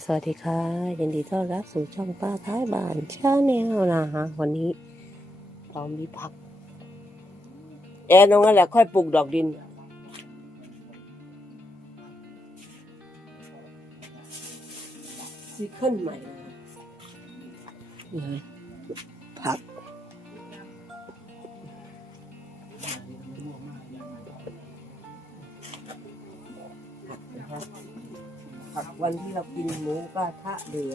สวัสดีค่ะ ยินดีต้อนรับสู่ช่องป้าท้ายบ้านชาแนลนะฮะวันนี้เรามีผักแอนตรงนั้นแหละค่อยปลูกดอกดิน ซีเคิลใหม่นะผัก วันที่เรากินหมูกระทะเหลือ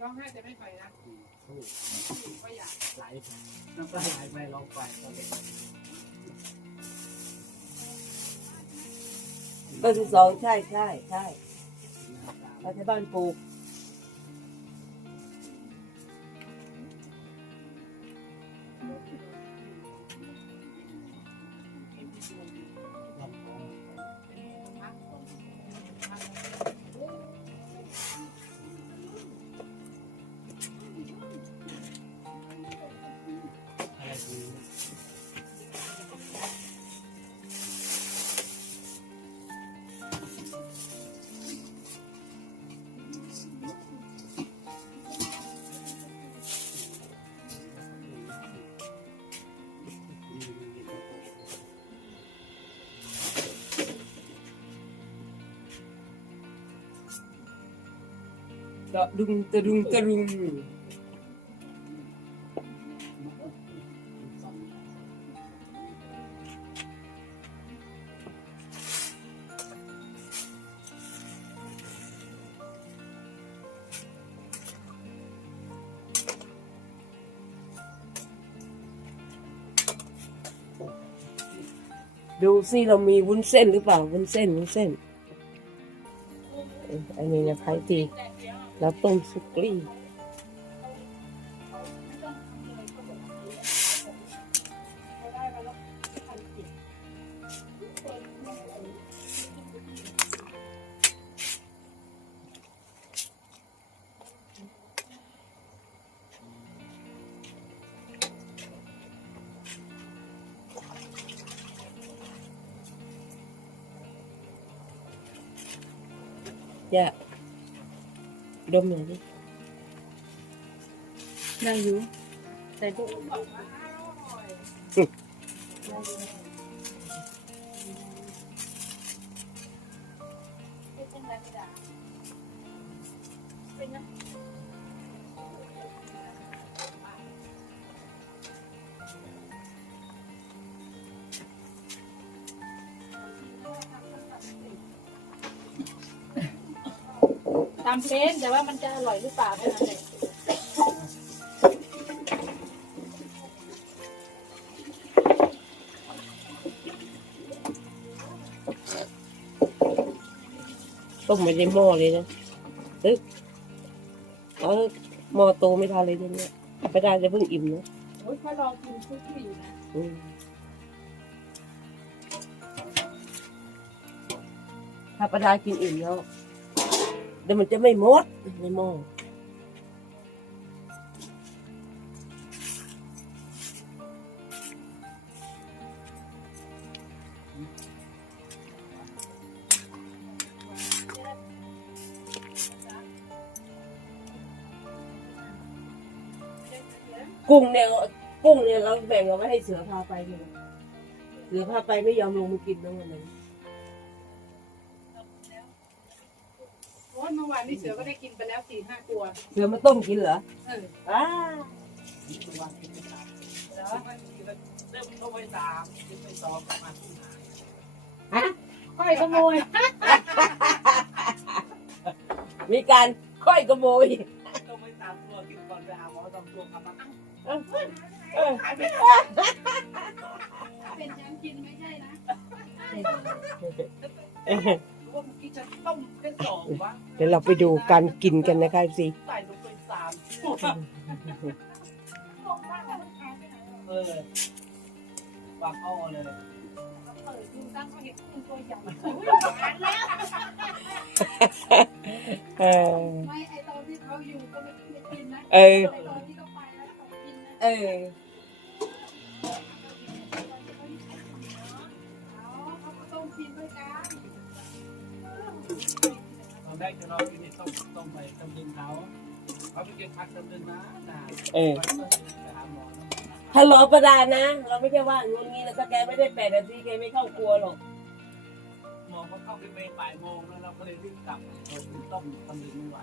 ร้องไห้แต่ไม่ไปนะสู้ก็อยากไหลน้ำตาไหลไปร้องไปตอนเด็กต้นที่สองใช่ใช่ใช่ไปที่บ้านปลูกะดุงตะดุงตะดุงดูสิเรามีวุ้นเส้นหรือเปล่าวุ้นเส้นวุ้นเส้นอันนี้นะใครตี Lapung sukli. Yeah. ดมหน่อยดิได้อยู่แต่ดูตามเป็นแต่ว่ามันจะอร่อยหรือเปล่าเท่านั้นเองต้มไม่ได้หม้อเลยนะเอ้ยเออหม้อโตไม่ทันเลยเดี๋ยวนี้ไปได้จะเพิ่งอิ่มนะโอ้ยเขาลองกินคุกกี้อยู่นะอืมถ้าประดากินอิ่มแล้วเดี๋ยวมันจะไม่หมดในหม้อกุ้งเนี่ยกุ้งเนี่ยเราแบ่งเอาไว้ให้เสือพาไปเลยเสือพาไปไม่ยอมลงมากินนะวันนั้น อ้ยเมื่อวานนี้เสือก็ได้กินไปแล้วสี่ห้าตัวเสือมาต้มกินเหรอเอออ้าทุกวันกินไปสามเหรอเริ่มต้นไปสามกินไปสองประมาณที่หาค่อยขโมยมีการค่อยกระโมยต้องไปตามตัวกินก่อนไปหาหมอต้องตัวกลับมาอ้าวเออเออหายไปเป็นยังกินไม่ใช่นะ ว่าเมื่อกี้จะต้มแค่สองวะเดี๋ยวเราไปดูการกินกันนะคะสิใส่ลงไปสามเออปากอ้อเลยเปิดดูตั้งเขาเห็นกุ้งตัวใหญ่เออไม่ไอตอนที่เขาอยู่ก็ไม่ได้กินนะเออไอตอนที่เขาไปแล้วเขากินนะเออ แรกจะรอกินนี่ต้องต้องไปตำลึงเขาเขาไปเก็บผักตำลึงนะนะเออ ไปหาหมอนะฮัลโหลประดานะ เราไม่ใช่ว่างนงี้นะถ้าแกไม่ได้แปดนาทีแกไม่เข้าครัวหรอก หมอเขาเข้าไปไปบ่ายโมงแล้วเราก็เลยรีบกลับเราต้มตำลึงไม่ไหว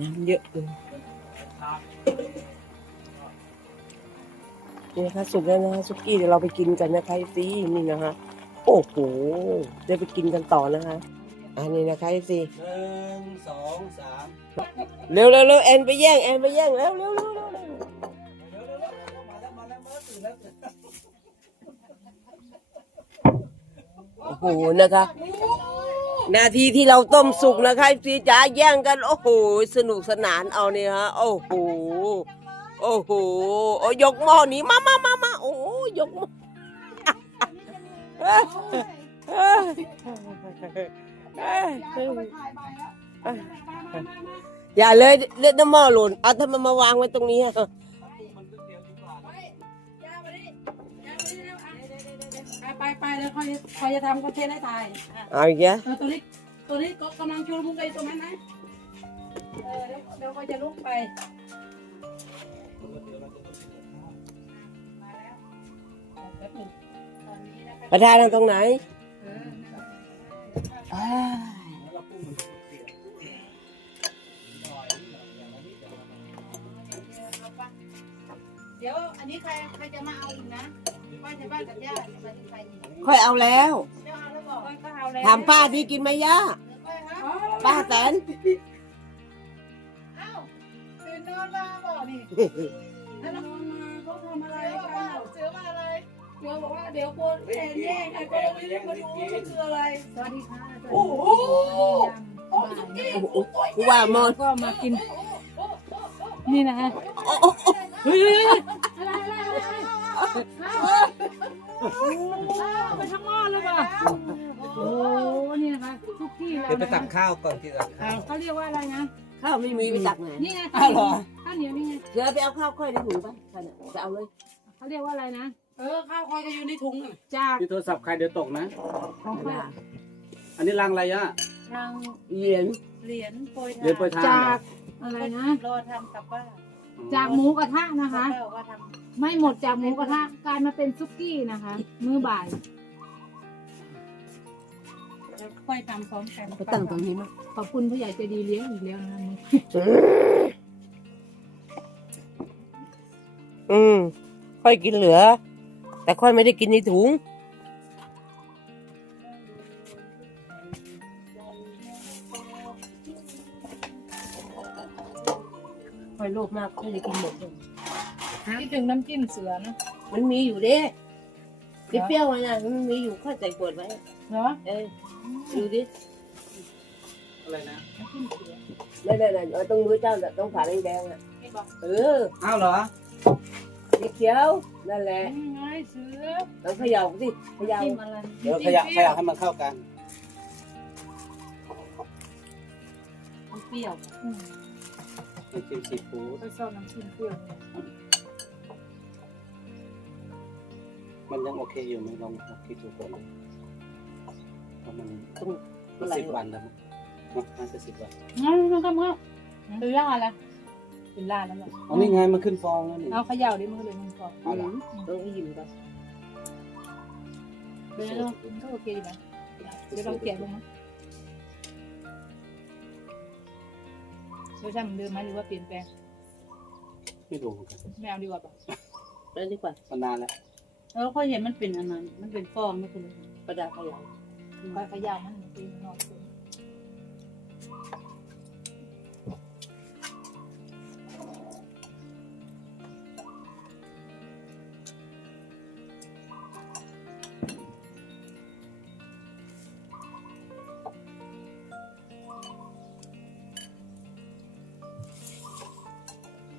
น้ำเยอะเลยครับนี่นะคะสุกแล้วนะคะสุกี้เดี๋ยวเราไปกินกันนะคะสินี่นะคะ โอ้โหเดี๋ยวไปกินกันต่อนะคะ อันนี้นะคะสิหนึ่งสองสามเร็วเร็วเร็วแอนไปแย่งแอนไปแย่งเร็วเร็วเร็วเร็วเร็วเร็วเร็วเร็วมาแล้วมาแล้วมาตื่นแล้วตื่นแล้วโอ้โหนะคะ นาทีที่เราต้มสุกนะคะสีจ๋าแย่งกัน โอ้โห สนุกสนานเอาเนี่ยฮะ โอ้โห โอ้โห โอ้ยกหม้อหนี้มามามา อ้ยเอ้ยเอ้ยยายก็ไปถ่ายใบแล้วมามามามาอย่าเลยเลือดน้ำหม้อหล่นเอาทำไมมาวางไว้ตรงนี้อะมันก๋วยเตี๋ยวดีกว่าไปยามาดิยามาดิเร็วอะไปไปไปแล้วเขาจะเขาจะทำคอนเทนต์ให้ถ่ายอะเอาอีกแล้วเออตัวนี้ตัวนี้ก็กำลังชูมุกไอ้ตรงนั้นนะเออเดี๋ยวเดี๋ยวเขาจะลุกไปก๋วยเตี๋ยวเราจะต้องเสิร์ฟข้าวมาแล้วแป๊บหนึงตอนนี้นะคะ ประธานนั่งตรงไหนเอออ้ายแล้วเราปรุงเหมือนก๋วยเตี๋ยวอร่อยอย่างละนิดอย่างละหน่อยเดี๋ยวอันนี้ใครใครจะมาเอาอีกนะป้าจะบ้านกับย่าจะมาที่ใครอีกค่อยเอาแล้วเจ้าเอาแล้วบอกก็เอาแล้วถามป้าที่กินไหมย่าป้าแตนเอ้าตื่นนอนมาบอกนี่แล้วนอนมาเขาทำอะไรกันเสือว่าอะไร เสือบอกว่าเดี๋ยวโคนแอนแย่งใครก็ไม่รู้มาดูมันคืออะไร สวัสดีค่ะโอ้โหโอ้สุกี้โอ้โหกูว่ามอนก็มากิน นี่นะฮะโอ้โหเฮ้ยเฮ้ยอะไรอะไรอะไรไปทั้งหม้อเลยป่ะโอ้นี่นะคะทุกที่แล้วเดี๋ยวไปนะตักข้าวก่อนที่ตักข้าวเขาเรียกว่าอะไรนะ ข้าวไม่มีไปตักไหนนี่ไงอ้าวเหรอข้าวเหนียวนี่ไงเดี๋ยวไปเอาข้าวค่อยในถุงไปใช่เนี่ยจะเอาเลยเขาเรียกว่าอะไรนะ เออข้าวคอยก็อยู่ในถุงน่ะจากที่โทรศัพท์ใครเดี๋ยวตกนะ ของข้าวอันนี้รังอะไรอะรังเหรียญเหรียญโปรยทานเรียนโปรยทานจาเหรอ กอะไรนะ รอทำกับบ้านจากหมูกระทะนะคะเจ้าก็ทไม่หมดจากหมูกระทะกลายมาเป็นซุกี้นะคะ มื้อบ่ายำแล้วค่อยทำพร้อมกันไปตั้งตรงนี้มั้งขอบคุณผู้ใหญ่ใจดีเลี้ยงอีกแล้วนะคะนี่อืมค่อยกินเหลือ แต่ค่อยไม่ได้กินในถุง ค่อยโลภมากค่อยจะกินหมดเลยคิดถึงน้ำจิ้มเสือนะมันมีอยู่เด้เปรี้ยวๆไว้นะมันมีอยู่ค่อยใส่ขวดไว้เนาะเออดูดิ อะไรนะน้ำจิ้มเสือไม่ได้ๆเอาตรงมือเจ้าน่ะต้องผ่าแดงๆอะ นี่บอกเออ อ้าวเหรอ สีเขียวนั่นแหละนี่ไงเสือต้องเขย่าสิเขย่าจิ้มอะไรเดี๋ยวขยับขยับให้มันเข้ากันมันเปรี้ยวอืมน้ำจิ้มซีฟู้ดก็ชอบน้ำจิ้มเปรี้ยวเนี่ยมันยังโอเคอยู่ไหมลองลองคิดดูก่อนเพราะมันต้องมันสิบวันแล้วมั้งเนอะน่าจะสิบวันงั้นนะครับครับเป็นล่าแล้ว เป็นล่าแล้วเหรออ๋อนี่ไงมันขึ้นฟองแล้วนี่ เอาเขย่าดิมันก็เลยมันฟองเอาละ ต้องให้ยิ้มก่อนเดี๋ยวเราก็โอเคอยู่นะเดี๋ยวเราแกะลงนะรสชาติเหมือนเดิมไหมหรือว่าเปลี่ยนแปลงไม่รู้เหมือนกันไม่เอาดีกว่าป่ะนั่นดีกว่า มันนานแล้วเออค่อยเห็นมันเป็นอันนั้น มันเป็นฟองไม่คุณประดาขยายค่อยเขย่ามันเป็นนอกตัว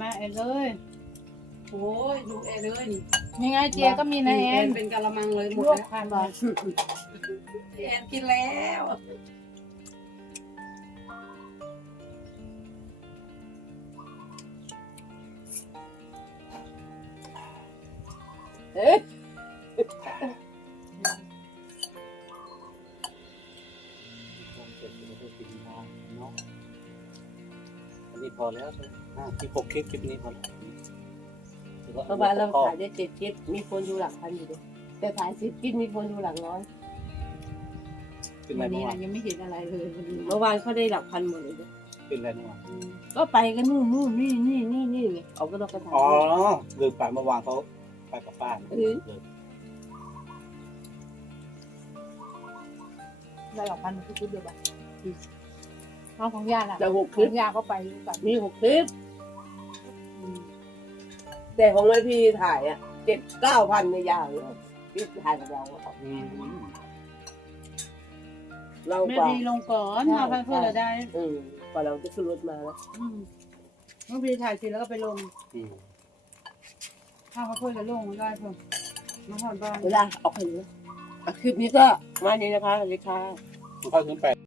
มาเอ็นเลยโอ้ยดูเอ็นเลยนี่ยังไงเจียก็มีนะแอนเป็นกะละมังเลยหมดลวกแล้วทานบ่อยแอนกินแล้วเอ๊ะ พอแล้วใช่ไหมอ่าคลิปหกคลิปคลิปนี้พอแล้วเพราะว่าเราถ่ายได้เจ็ดคลิปมีคนดูหลักพันอยู่ดิแต่ถ่ายสิบคลิปมีคนดูหลักร้อยเป็นไรวันเมื่นี้อวานะนยังไม่เห็นอะไรเลยวันนี้เมื่อวานเขาได้หลักพันหมดเลยดิเป็นไรเมื่อวานก็ไปกันนู่นนู่นนี่นี่นี่นี่ไงเอาก็ต้องกระถางอ๋อลืมไปเมื่อวานเขาไปกับป้าเออเลยได้หลอกพันทุกชุดเดียวบ่ะ เอาของยาล่ะแต่หกขคลิอปงยาก็ไปด้วยกันมีหกคลิป แต่ของแม่พี่ถ่ายอะเจ็ดเก้าพันในยาวเลยที่ถ่ายกับเราอะอืมเราแม่กว่า ดีลงก่อนมาพันเพื่อเราได้อืมกว่าเราจะขึ้นรถมานะอืมน้องพีถ่ายเสร็จแล้วก็ไปลงอืมข้าวพันเพื่อจะลงได้เพิ่มมาหอดบ้าน เวลาออกไปเลยอะคลิปนี้ก็มานี้นะคะสวัสดีค่ะ เข้าถึงแปด